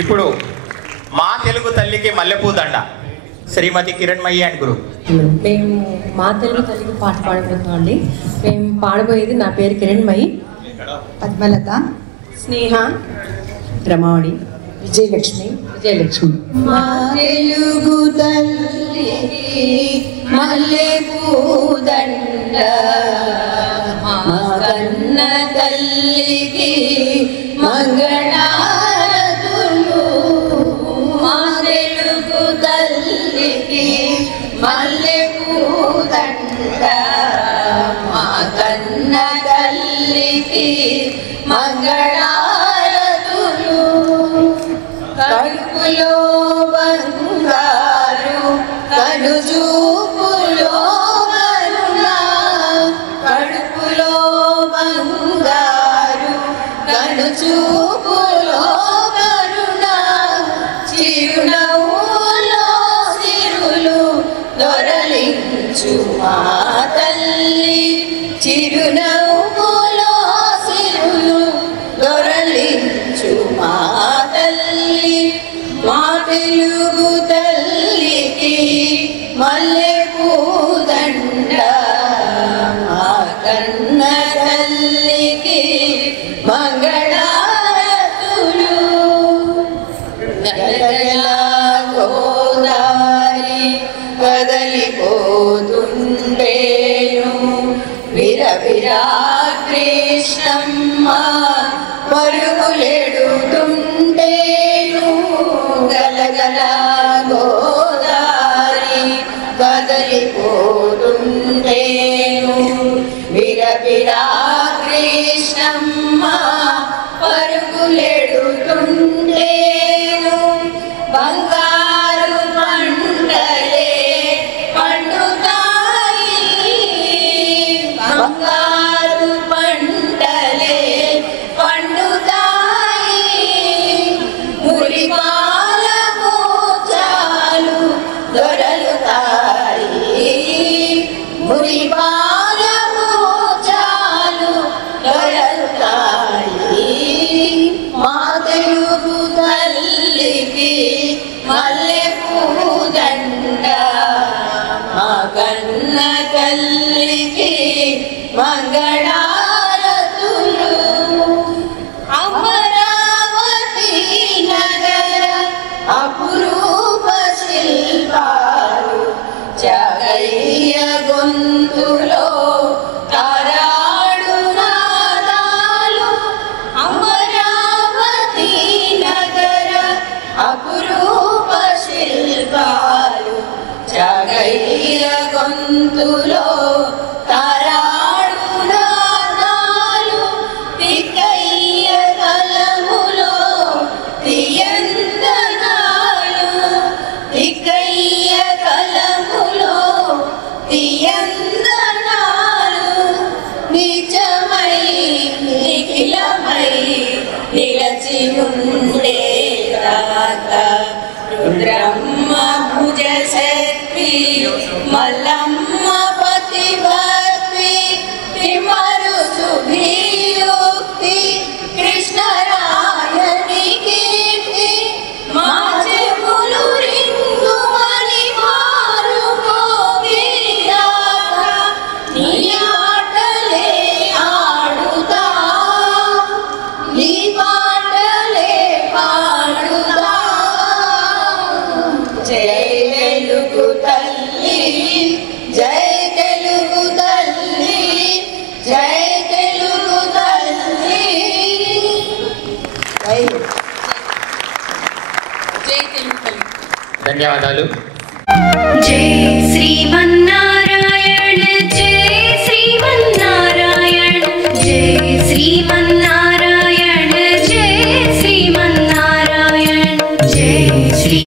ఇప్పుడు మా తెలుగు తల్లికి మల్లెపూ దండ శ్రీమతి కిరణ్మయి అండ్ గురు. మేము మా తెలుగు తల్లికి పాట పాడబోతున్నాం అండి. మేము పాడబోయేది నా పేరు కిరణ్మయి, పద్మలత, స్నేహ, రమావణి, విజయలక్ష్మి. మా తెలుగు తల్లికి మల్లెపూ దండ, మా కన్న తల్లికి మంగళారతులు. మా తెలుగు తల్లికి మల్లెపూ దండ, మా కన్న తల్లికి మంగళారతులు. కడుపులో బంగారు కనుచూపులో కరుణ, కడుపులో బంగారు కనుచూపులో కరుణ, చిరునవ్వులో సిరులు దొరలించు మా తల్లి, చిరునవ్వులో సిరులు దొరలించు మా తల్లి. మా తెలుగు తల్లికి మల్లెపూ దండ, మా కన్న తల్లికి మంగళారతులు. గలగల గోదారి కదలిపోతుండేను, విరవిరా కృష్ణమ్మ పరుగులెడుతుండేను. గలగల గోదారి కదలిపోతుండేను, విరవిరా కృష్ణమ్మ పరుగులెడుతుండేను. బంగారు పంటలే పండుతాయి, బంగారు పంటలే పండుతాయి. మురిపాల మోచాలు దొరలుతాయి, మురిపాల మోచాలు దొరలుతాయి. మా తెలుగు తల్లికి మల్లెపూ దండ, మా కన్న తల్లికి మంగళారతులు. అమరావతి నగర అపురూప శిల్పాలు, జగయ్య గొంతులో తారాడు నాదాలు. అమరావతి నగర అపురూప శిల్పాలు, జగయ్య గొంతులో తారాడు నాదాలు. తిక్కయ్య కలములో తియందనాలు, తిక్కయ్య కలములో తియందనాలు. నిజమై నిఖిలమై నిలచి ఉండే తాత రుద్రమ్మ భుజ శక్తి, మల్లమ్మ పతిభక్తి, తిమరు సుభియుక్తి, కృష్ణరాయని కీర్తి. మా చెవులు రింగుమని మారు మోగిరాక, నీ ఆటలే ఆడుతా, నీ పాటలే పాడుతా. జై తెలుగు తల్లి, జై తెలుగు తల్లి, జై తెలుగు తల్లి. జై తెలుగు తల్లి. ధన్యవాదాలు. జై శ్రీమన్నా